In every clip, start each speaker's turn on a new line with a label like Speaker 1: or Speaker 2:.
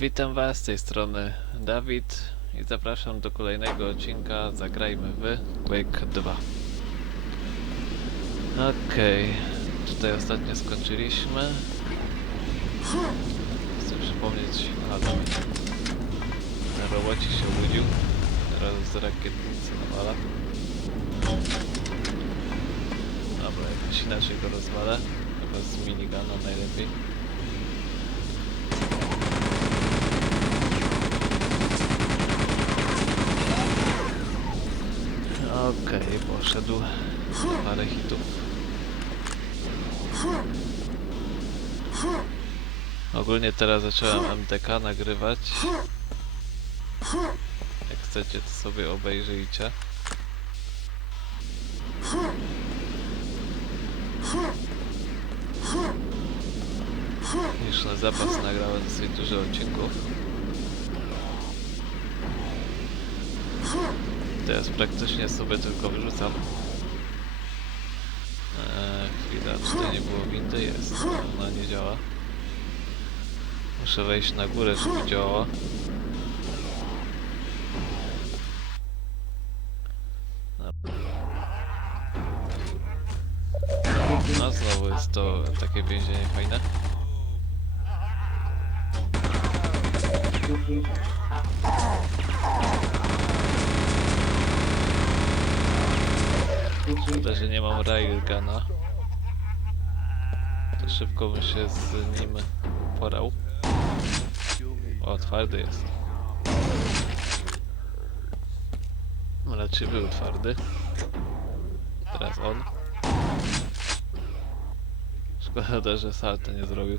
Speaker 1: Witam Was z tej strony Dawid i zapraszam do kolejnego odcinka Zagrajmy w Quake 2. Okej, tutaj ostatnio skończyliśmy. Chcę przypomnieć, a tam ten roboci się obudził. Teraz z rakietnicy nawala. Dobra, jakoś inaczej go rozwalę. Chyba z minigana najlepiej. Poszedł parę hitów. Ogólnie teraz zacząłem MTK nagrywać. Jak chcecie, to sobie obejrzyjcie. Już na zapas nagrałem dosyć dużo odcinków. Teraz praktycznie sobie tylko wyrzucam. Eee, chwila, tutaj nie było windy, jest. Ona nie działa. Muszę wejść na górę, żeby działała. No znowu jest to takie więzienie fajne. Szkoda, że nie mam railguna. To szybko bym się z nim porał. O, twardy jest. No, Raczej był twardy. Teraz on. Szkoda, że salto nie zrobił.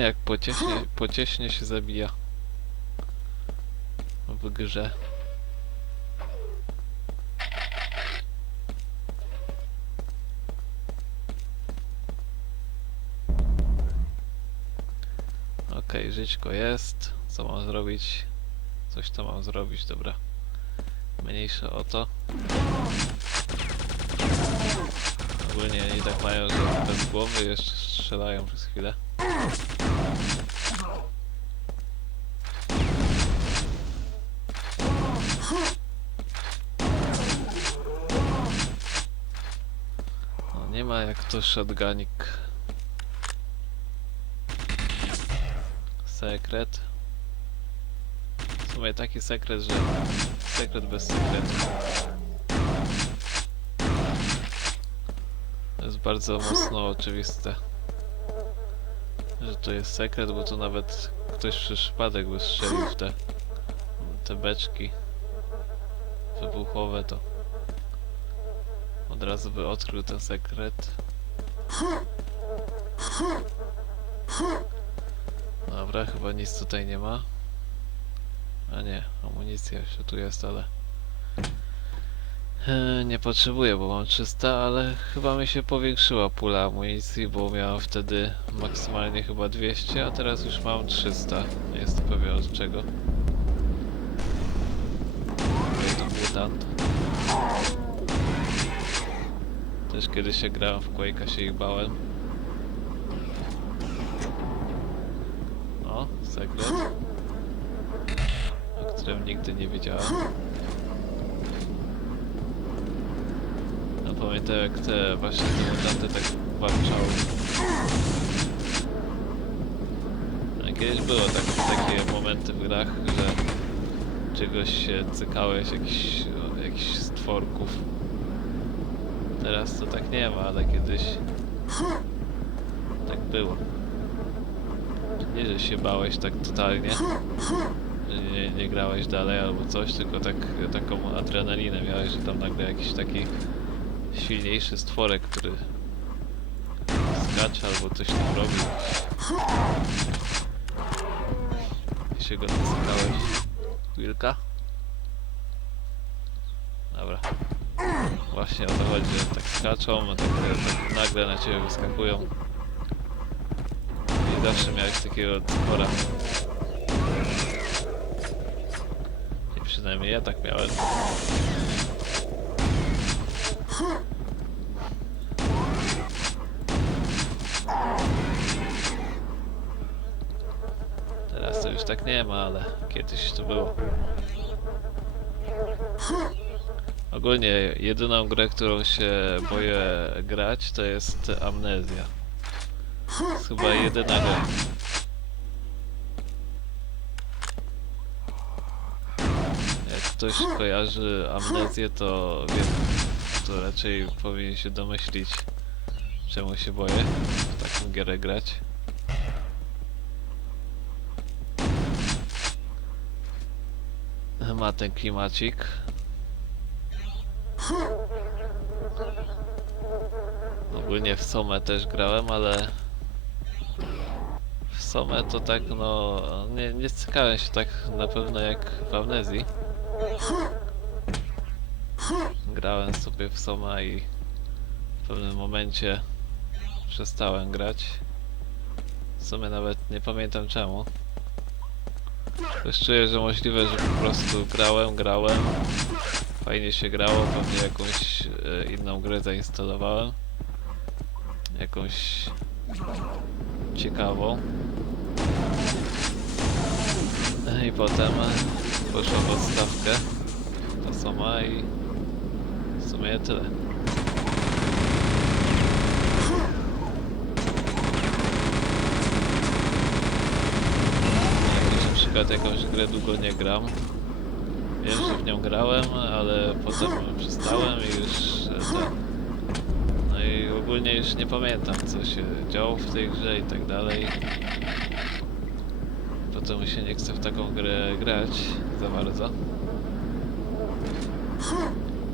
Speaker 1: Jak pocieśnie, pocieśnie się zabija. W grze. Okej, żyćko jest. Co mam zrobić? Coś to mam zrobić, dobra. Mniejsze o to. Ogólnie i tak mają, że bez głowy jeszcze strzelają przez chwilę. To shotgunik. Sekret. W sumie taki sekret, że sekret bez sekretu. To jest bardzo mocno oczywiste, że to jest sekret, bo tu nawet ktoś przez przypadek by strzelił w te, te beczki wybuchowe, to od razu by odkrył ten sekret. Dobra, chyba nic tutaj nie ma. A nie, amunicja jeszcze tu jest, ale... E, Nie potrzebuję, bo mam 300, ale chyba mi się powiększyła pula amunicji, bo miałem wtedy maksymalnie chyba 200, a teraz już mam 300. Nie jestem pewien od czego. Okej, to mutant. Też kiedyś się grałem w Quake'a, się ich bałem. O, sekret. O którym nigdy nie wiedziałem. No pamiętam jak te właśnie mutanty tak walczały. No, Kiedyś było tak, takie momenty w grach, że czegoś się cykałeś, jakichś, jakichś stworków. Teraz to tak nie ma, ale kiedyś tak było. Nie, że się bałeś tak totalnie, że nie, nie grałeś dalej albo coś, tylko tak, taką adrenalinę miałeś, że tam nagle jakiś taki silniejszy stworek, który skacze albo coś tam robi. I się go nasykałeś. Chwilka. Dobra. Właśnie o to chodzi, tak skaczą, tak, tak nagle na ciebie wyskakują. I zawsze miałeś takiego pora. I przynajmniej ja tak miałem. Teraz to już tak nie ma, ale kiedyś to było. Ogólnie jedyną grę, którą się boję grać, to jest Amnezja. To jest chyba jedyna gra. Jak ktoś kojarzy Amnezję, to wie, to raczej powinien się domyślić, czemu się boję w taką gierę grać. Ma ten klimacik. Ogólnie w Somę też grałem, ale w Somę to tak no nie, nie stykałem się tak na pewno jak w Amnezji. Grałem sobie w Somę i w pewnym momencie przestałem grać. W sumie nawet nie pamiętam czemu. Też czuję, że możliwe, że po prostu grałem, grałem. Fajnie się grało, pewnie jakąś e, inną grę zainstalowałem. Jakąś ciekawą. I potem poszła w odstawkę ta sama i w sumie tyle. Na przykład jakąś grę długo nie gram. Wiem, że w nią grałem, ale potem przestałem i już e, ten. No i ogólnie już nie pamiętam co się działo w tej grze i tak dalej. Potem się nie chce w taką grę grać za bardzo.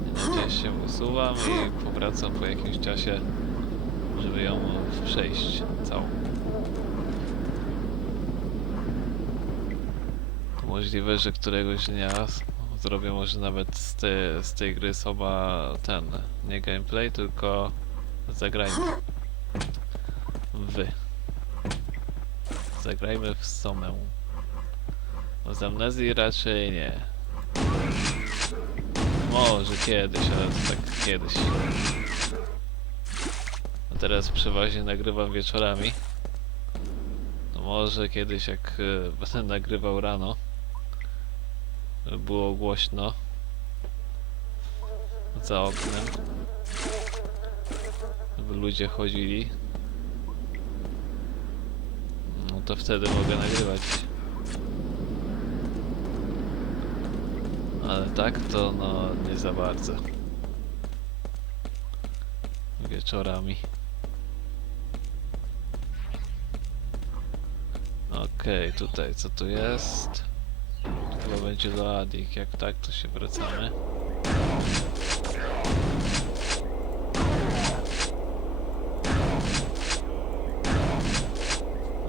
Speaker 1: I najczęściej usuwam i powracam po jakimś czasie, żeby ją przejść całą. Możliwe, że któregoś dnia zrobię może nawet z, te, z tej gry soba ten, nie gameplay, tylko zagrajmy. Wy. Zagrajmy w Somę. No z amnezji raczej nie. Może kiedyś, ale to tak kiedyś. A teraz przeważnie nagrywam wieczorami. No może kiedyś jak e, będę nagrywał rano było głośno. Za oknem. Żeby ludzie chodzili. No to wtedy mogę nagrywać. Ale tak to no nie za bardzo. Wieczorami. Okej, tutaj co tu jest? Chyba będzie loading, jak tak to się wracamy.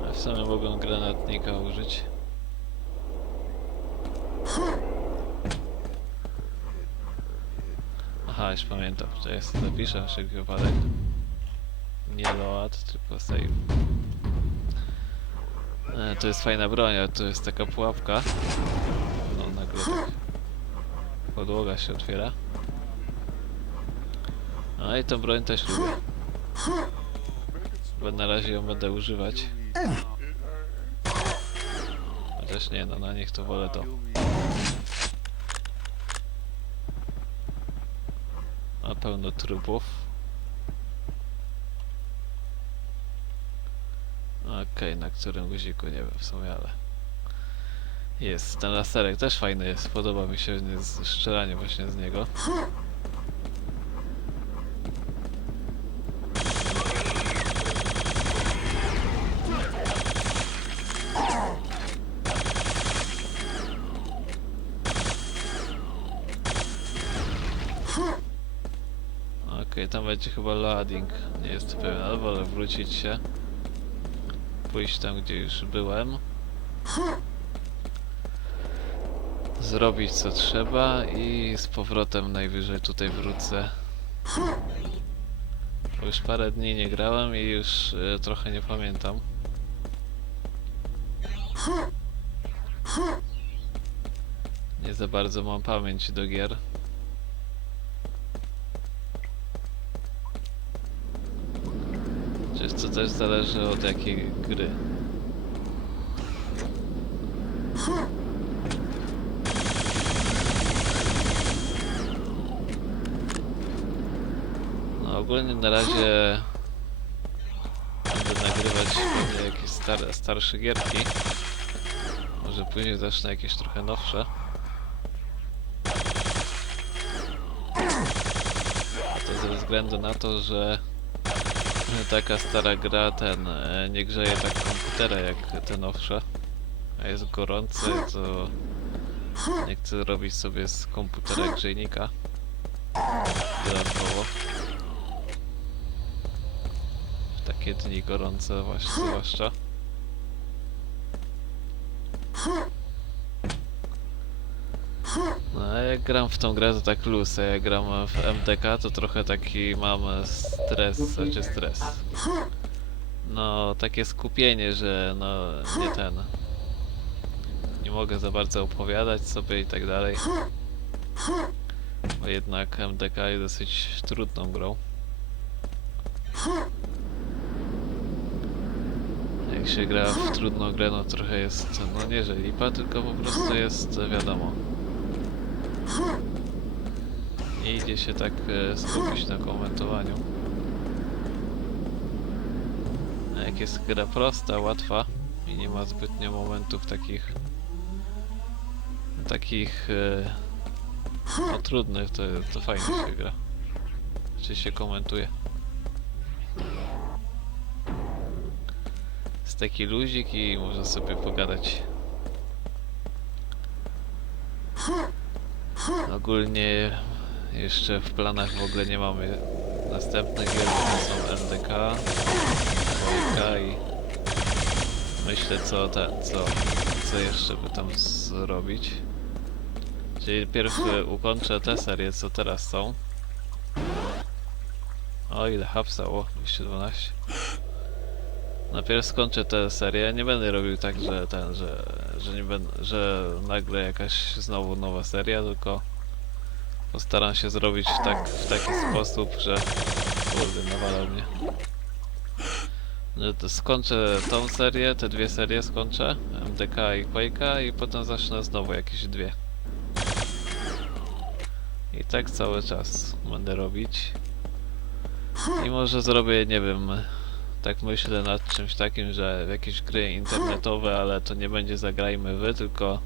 Speaker 1: A w sumie mogą granatnika użyć. Aha, już pamiętam, to jest zapiszę wszelki wypadek. Nie load, tylko save. E, to jest fajna broń, ale to jest taka pułapka. No tak podłoga się otwiera. No i tą broń też lubię. Bo na razie ją będę używać. Chociaż nie, no na nich to wolę to. Ma pełno trupów. Okej, na którym guziku nie wiem w sumie, ale... Jest, ten laserek też fajny jest, podoba mi się strzelanie właśnie z niego. Okej, tam będzie chyba loading, nie jestem pewien, ale wolę wrócić się. Pójść tam, gdzie już byłem. Zrobić co trzeba i z powrotem najwyżej tutaj wrócę. Bo już parę dni nie grałem i już e, trochę nie pamiętam. Nie za bardzo mam pamięć do gier. Przecież to też zależy od jakiej gry. No, ogólnie na razie będę nagrywać jakieś starsze gierki. Może później zacznę jakieś trochę nowsze. A to ze względu na to, że taka stara gra ten e, nie grzeje tak komputera jak te nowsze. A jest gorący, to nie chcę robić sobie z komputera grzejnika. Dodatkowo. W takie dni gorące właśnie zwłaszcza. No jak gram w tą grę to tak luz, a jak gram w MDK to trochę taki mam stres, znaczy stres. No takie skupienie, że no nie ten. Nie mogę za bardzo opowiadać sobie i tak dalej. Bo jednak MDK jest dosyć trudną grą. Jak się gra w trudną grę, no trochę jest, no nie że lipa, tylko po prostu jest wiadomo. Nie idzie się tak e, skupić na komentowaniu. A jak jest gra prosta, łatwa i nie ma zbytnio momentów takich takich e, no trudnych, to, to fajnie się gra. Czy się komentuje. Jest taki luzik i można sobie pogadać. Ogólnie jeszcze w planach w ogóle nie mamy następnych gier, to są MDK, dwójka i myślę co co, co jeszcze by tam zrobić. Czyli pierw ukończę te serie, co teraz są. O, ile hapsało? 212. Najpierw skończę tę serię. Nie będę robił tak, że ten, że, że nie będę, że nagle jakaś znowu nowa seria, tylko postaram się zrobić tak, w taki sposób, że kurde, nawala mnie. Że to skończę tą serię, te dwie serie skończę, MDK i Quake'a i potem zacznę znowu jakieś dwie. I tak cały czas będę robić. I może zrobię, nie wiem, tak myślę nad czymś takim, że jakieś gry internetowe, ale to nie będzie zagrajmy wy, tylko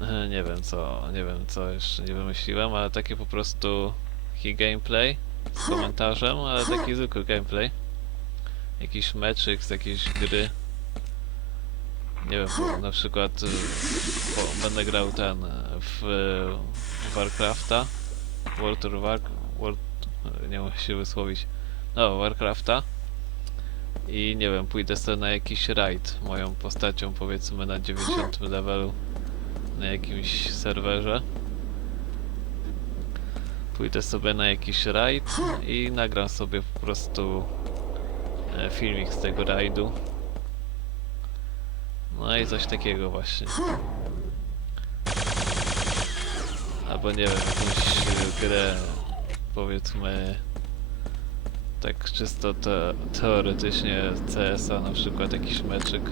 Speaker 1: e, nie wiem co, nie wiem co jeszcze nie wymyśliłem, ale takie po prostu taki gameplay z komentarzem, ale taki zwykły gameplay. Jakiś meczyk z jakiejś gry. Nie wiem, na przykład bo będę grał ten y, w y, Warcrafta, World of War, World, nie mogę się wysłowić, no Warcrafta i nie wiem, pójdę sobie na jakiś raid moją postacią powiedzmy na 90 levelu na jakimś serwerze. Pójdę sobie na jakiś raid i nagram sobie po prostu e, filmik z tego rajdu. No i coś takiego właśnie. Albo nie wiem, jakąś grę powiedzmy tak czysto te, teoretycznie CS-a na przykład jakiś meczyk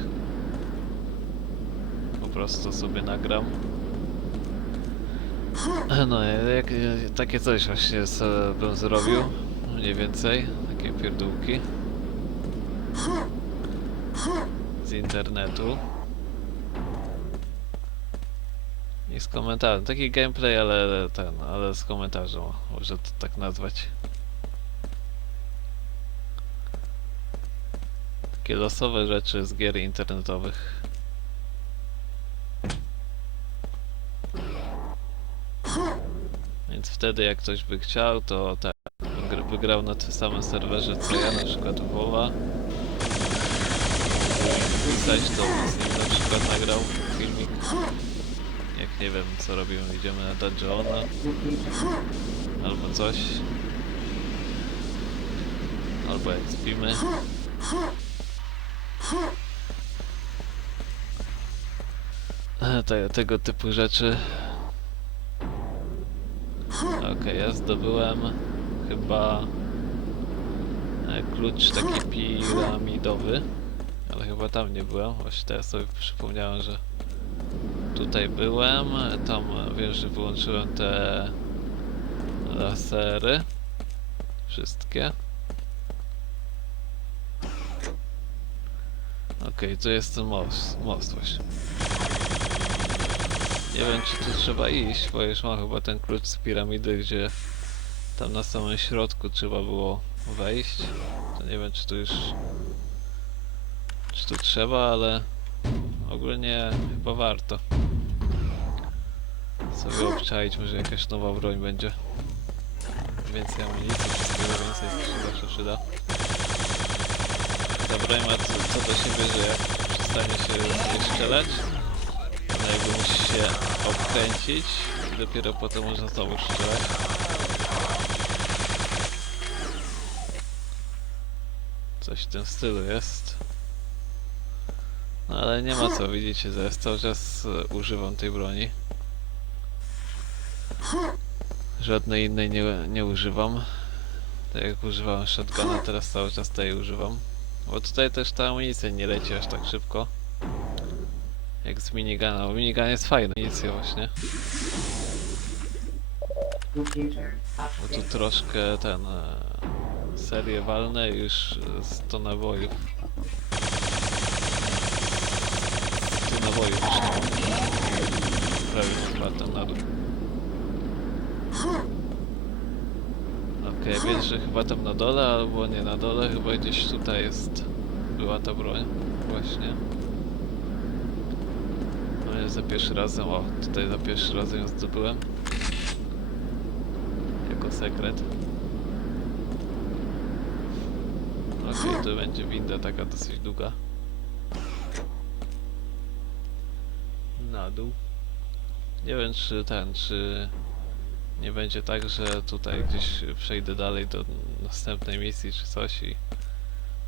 Speaker 1: po prostu sobie nagram. No jak, takie coś właśnie bym zrobił mniej więcej takie pierdółki z internetu. I z komentarzem taki gameplay ale ten ale z komentarzem może to tak nazwać Takie losowe rzeczy z gier internetowych. Więc wtedy jak ktoś by chciał, to tak, by grał na tym samym serwerze co ja, na przykład WoWa. Pisać, to z nim na przykład nagrał filmik. Jak nie wiem co robimy, idziemy na dungeona. Albo coś. Albo jak spimy. E, Te, tego typu rzeczy. Okej, ja zdobyłem chyba e, klucz taki piramidowy, ale chyba tam nie byłem. Właśnie teraz sobie przypomniałem, że tutaj byłem. Tam wiem, że wyłączyłem te lasery. Wszystkie. Okej, tu jest ten most, most właśnie. Nie wiem czy tu trzeba iść, bo już mam chyba ten klucz z piramidy, gdzie tam na samym środku trzeba było wejść. To nie wiem czy tu już... Czy tu trzeba, ale ogólnie chyba warto. Sobie obczaić, może jakaś nowa broń będzie. Więcej amunicji, wszystkiego więcej się zawsze przyda. Broń ma co, do siebie, że jak przestanie się strzelać, to jakby musi się obkręcić i dopiero potem można znowu strzelać. Coś w tym stylu jest. No ale nie ma co, widzicie, że cały czas e, używam tej broni. Żadnej innej nie, nie używam. Tak jak używałem shotguna, teraz cały czas tej używam. Bo tutaj też ta amunicja nie leci aż tak szybko. Jak z minigana, bo minigun jest fajny. Amunicja właśnie. Bo tu troszkę ten... E, serię walne już e, 100 nabojów. 100 nabojów już. Prawie spadłem na dół. Okej, wiesz, że chyba tam na dole, albo nie na dole, chyba gdzieś tutaj jest... Była ta broń. Właśnie. No ja za pierwszy razem, o, tutaj za pierwszy razem ją zdobyłem. Jako sekret. Okej, to będzie winda taka dosyć długa. Na dół. Nie wiem czy ten, czy nie będzie tak, że tutaj gdzieś przejdę dalej do następnej misji czy coś i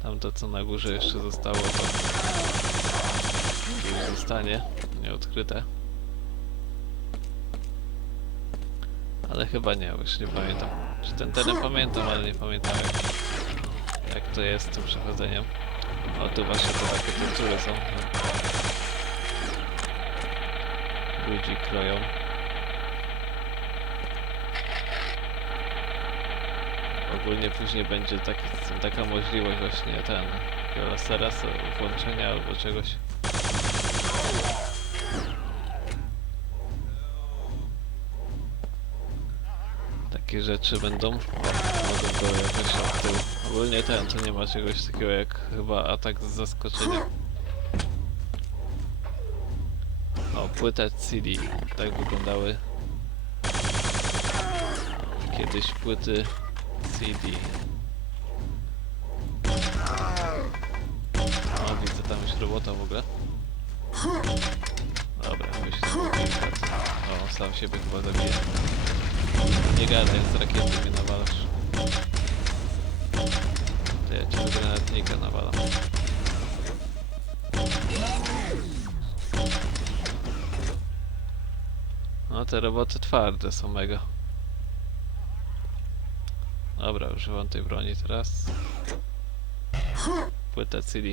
Speaker 1: tamto co na górze jeszcze zostało to zostanie nieodkryte. Ale chyba nie, już nie pamiętam. Czy ten teren pamiętam, ale nie pamiętam jak, jak to jest z tym przechodzeniem. O tu właśnie te takie tektury są. Ludzi kroją. Ogólnie później będzie taki, taka możliwość właśnie ten lasera włączenia albo czegoś. Takie rzeczy będą. Mogę go jakoś. Ogólnie ten, to nie ma czegoś takiego jak chyba atak z zaskoczenia. O, płyta CD. Tak wyglądały kiedyś płyty CD. O, widzę tam już robota w ogóle. Dobra, myślę, O, sam siebie chyba zabije. Nie gadaj, z rakiety mnie nawalasz. To ja cię z granatnika nawalam. No te roboty twarde są mega. Dobra, używam tej broni teraz. Płyta CD.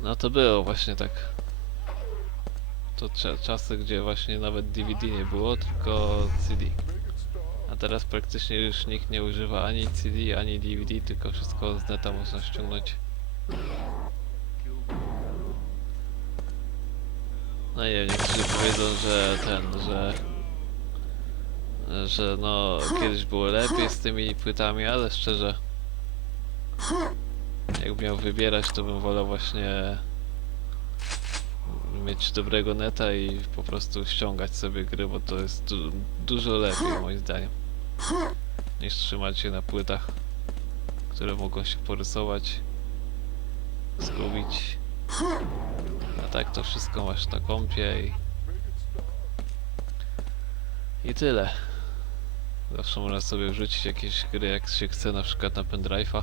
Speaker 1: No to było właśnie tak. To cza- czasy, gdzie właśnie nawet DVD nie było, tylko CD. A teraz praktycznie już nikt nie używa ani CD, ani DVD, tylko wszystko z neta można ściągnąć. No wiem, niektórzy powiedzą, że ten, że że no kiedyś było lepiej z tymi płytami, ale szczerze jakbym miał wybierać, to bym wolał właśnie mieć dobrego neta i po prostu ściągać sobie gry, bo to jest du dużo lepiej moim zdaniem niż trzymać się na płytach, które mogą się porysować, zgubić. A tak to wszystko masz na kompie i i tyle. Zawsze można sobie wrzucić jakieś gry, jak się chce, na przykład na pendrive'a.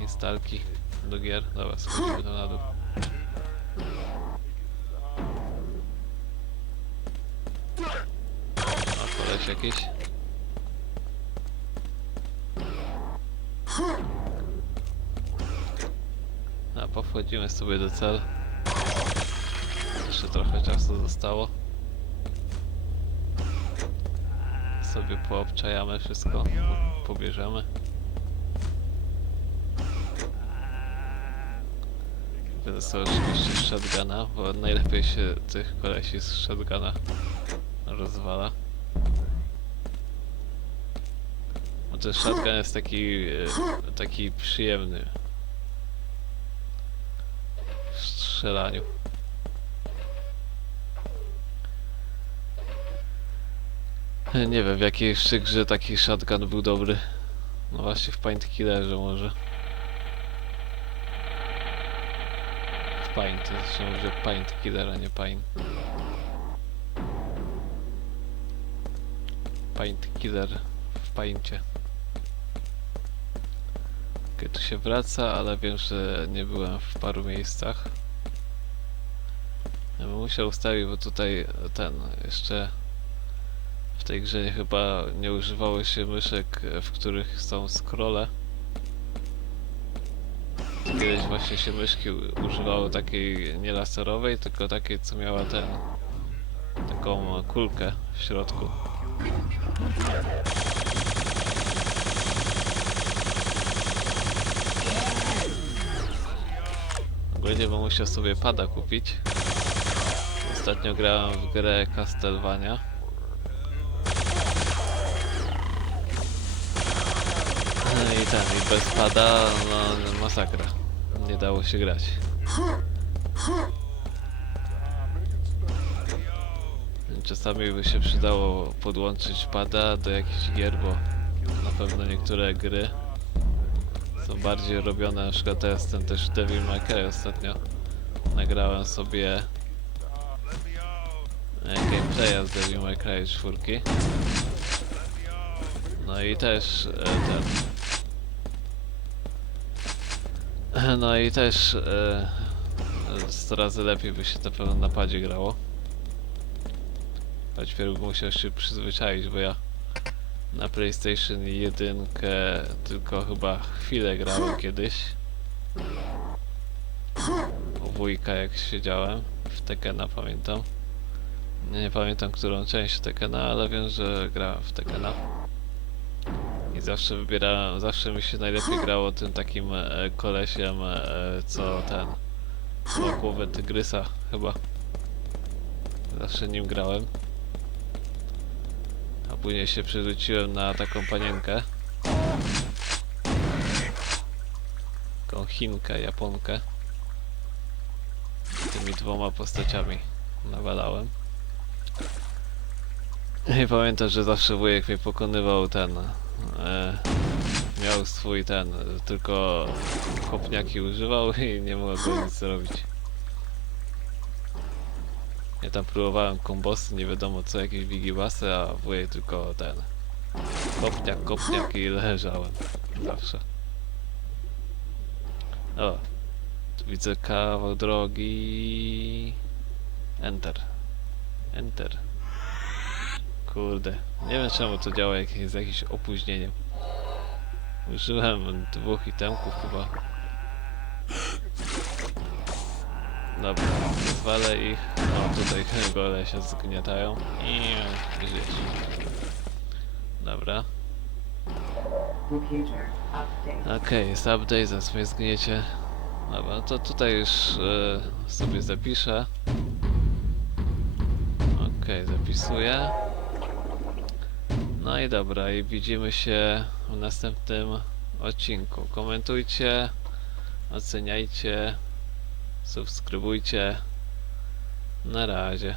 Speaker 1: Instalki do gier. Dobra, schodzimy to na dół. A koleś jakiś. A powchodzimy sobie do cel. Jeszcze trochę czasu zostało. Sobie poobczajamy wszystko, po- pobierzemy. Będę sobie oczywiście shotguna, bo najlepiej się tych kolesi z shotguna rozwala. Ten shotgun jest taki, e, taki przyjemny w strzelaniu. Nie wiem, w jakiej jeszcze grze taki shotgun był dobry. No właśnie w Paintkillerze może. W Paint, to się mówi Paintkiller, a nie Paint. Paintkiller w Paincie. Okej, tu się wraca, ale wiem, że nie byłem w paru miejscach. Ja bym musiał ustawić, bo tutaj ten jeszcze w tej grze chyba nie używało się myszek, e, w których są scrolle. Kiedyś właśnie się myszki używało takiej nie laserowej, tylko takiej co miała ten taką kulkę w środku. Ogólnie bym musiał sobie pada kupić. Ostatnio grałem w grę Castlevania. Ten, i bez pada, no masakra. Nie dało się grać. Czasami by się przydało podłączyć pada do jakichś gier, bo na pewno niektóre gry są bardziej robione, na przykład teraz ten też Devil May Cry ostatnio nagrałem sobie e, gameplaya z Devil May Cry 4 no i też e, ten no i też e, 100 razy lepiej by się na pewno na padzie grało choć pierw musiał się przyzwyczaić, bo ja na PlayStation 1 tylko chyba chwilę grałem kiedyś. U wujka jak siedziałem w Tekena pamiętam. Nie pamiętam którą część Tekena, ale wiem, że grałem w Tekena. I zawsze wybierałem, zawsze mi się najlepiej grało tym takim e, kolesiem, e, co ten ma głowę tygrysa chyba. Zawsze nim grałem. A później się przerzuciłem na taką panienkę. Taką Chinkę, Japonkę. Tymi dwoma postaciami nawalałem. I pamiętam, że zawsze wujek mnie pokonywał ten... E, miał swój ten, tylko kopniaki używał i nie mogło nic zrobić. Ja tam próbowałem kombosy, nie wiadomo co, jakieś wigibasy, a wujek tylko ten... Kopniak, kopniak i leżałem. Zawsze. O. Tu widzę kawał drogi. Enter. Enter. Kurde. Nie wiem czemu to działa jak jest jakimś opóźnieniem. Użyłem dwóch itemków chyba. Dobra, zwalę ich. O, tutaj gole się zgniatają. I gdzieś. Dobra. Okej, jest update, zaraz mnie zgniecie. Dobra, no to tutaj już e, sobie zapiszę. Okej, zapisuję. No i dobra, i widzimy się w następnym odcinku. Komentujcie, oceniajcie, subskrybujcie. Na razie.